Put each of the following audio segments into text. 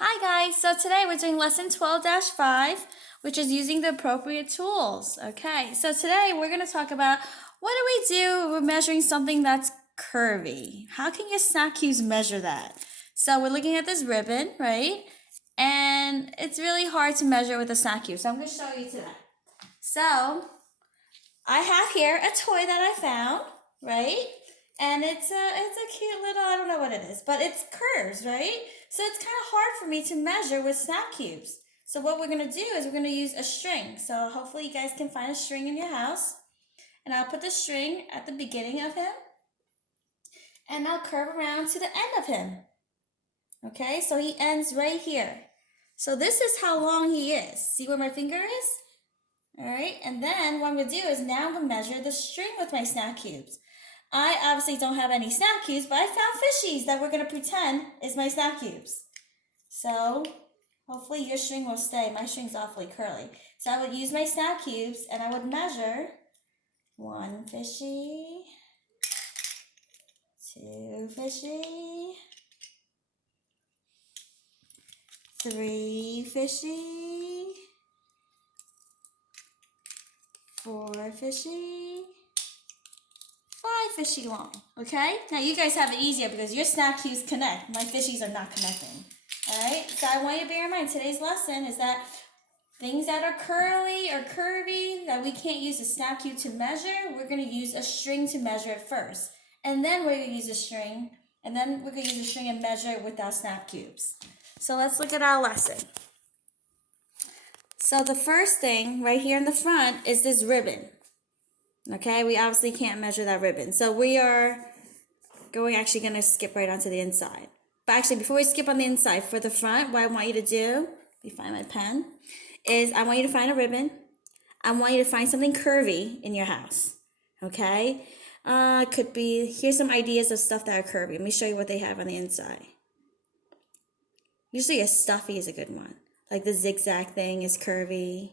Hi guys, so today we're doing lesson 12-5, which is using the appropriate tools. Okay, so today we're going to talk about what do we do when we're measuring something that's curvy? How can your snack cubes measure that? So we're looking at this ribbon, right? And it's really hard to measure with a snack cube, so I'm going to show you today. So I have here a toy that I found, right? And it's a cute little, I don't know what it is, but it's curves, right? So it's kind of hard for me to measure with snack cubes. So what we're gonna do is we're gonna use a string. So hopefully you guys can find a string in your house. And I'll put the string at the beginning of him. And I'll curve around to the end of him. Okay, so he ends right here. So this is how long he is. See where my finger is? All right, and then what I'm gonna do is now I'm gonna measure the string with my snack cubes. I obviously don't have any snack cubes, but I found fishies that we're gonna pretend is my snack cubes. So hopefully your string will stay. My string's awfully curly. So I would use my snack cubes and I would measure 1 fishy, 2 fishy, 3 fishy, 4 fishy, 5 fishy long. Okay? Now you guys have it easier because your snack cubes connect. My fishies are not connecting. Alright? So I want you to bear in mind today's lesson is that things that are curly or curvy that we can't use a snack cube to measure, we're going to use a string to measure it first. And then we're going to use a string. And then we're going to use a string and measure it with our snap cubes. So let's look at our lesson. So the first thing right here in the front is this ribbon. Okay, we obviously can't measure that ribbon. So we are actually going to skip right onto the inside. But actually, before we skip on the inside, for the front, what I want you to do, let me find my pen, is I want you to find a ribbon. I want you to find something curvy in your house. Okay? Could be, here's some ideas of stuff that are curvy. Let me show you what they have on the inside. Usually a stuffy is a good one. Like the zigzag thing is curvy.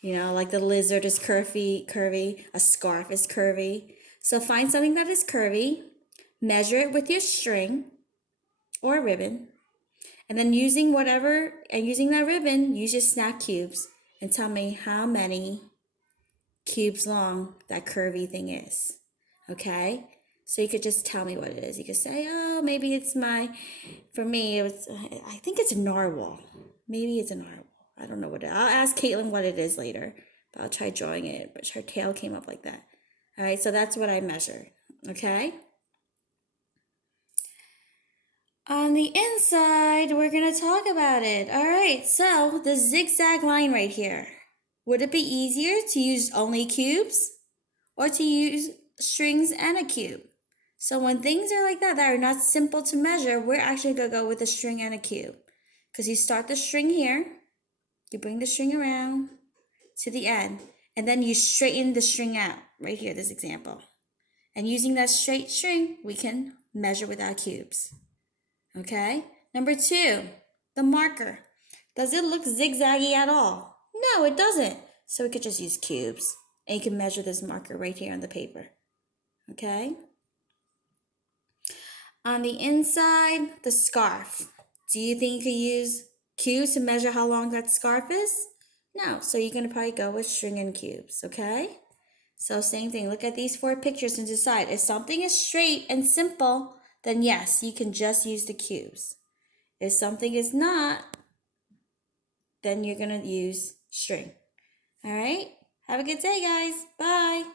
You know, like the lizard is curvy. A scarf is curvy. So find something that is curvy, measure it with your string or a ribbon, and then using that ribbon, use your snack cubes and tell me how many cubes long that curvy thing is. Okay? So you could just tell me what it is. You could say, oh, maybe it's for me, I think it's a narwhal. Maybe it's a narwhal. I don't know I'll ask Caitlin what it is later, but I'll try drawing it, but her tail came up like that. All right, so that's what I measured, okay? On the inside, we're gonna talk about it. All right, so the zigzag line right here. Would it be easier to use only cubes or to use strings and a cube? So when things are like that are not simple to measure, we're actually gonna go with a string and a cube. Because you start the string here, you bring the string around to the end, and then you straighten the string out, right here, this example. And using that straight string, we can measure with our cubes. Okay? Number 2, the marker. Does it look zigzaggy at all? No, it doesn't. So we could just use cubes, and you can measure this marker right here on the paper. Okay? On the inside, the scarf. Do you think you could use cubes to measure how long that scarf is? No, so you're going to probably go with string and cubes, okay? So same thing, look at these 4 pictures and decide. If something is straight and simple, then yes, you can just use the cubes. If something is not, then you're going to use string. All right? Have a good day, guys. Bye.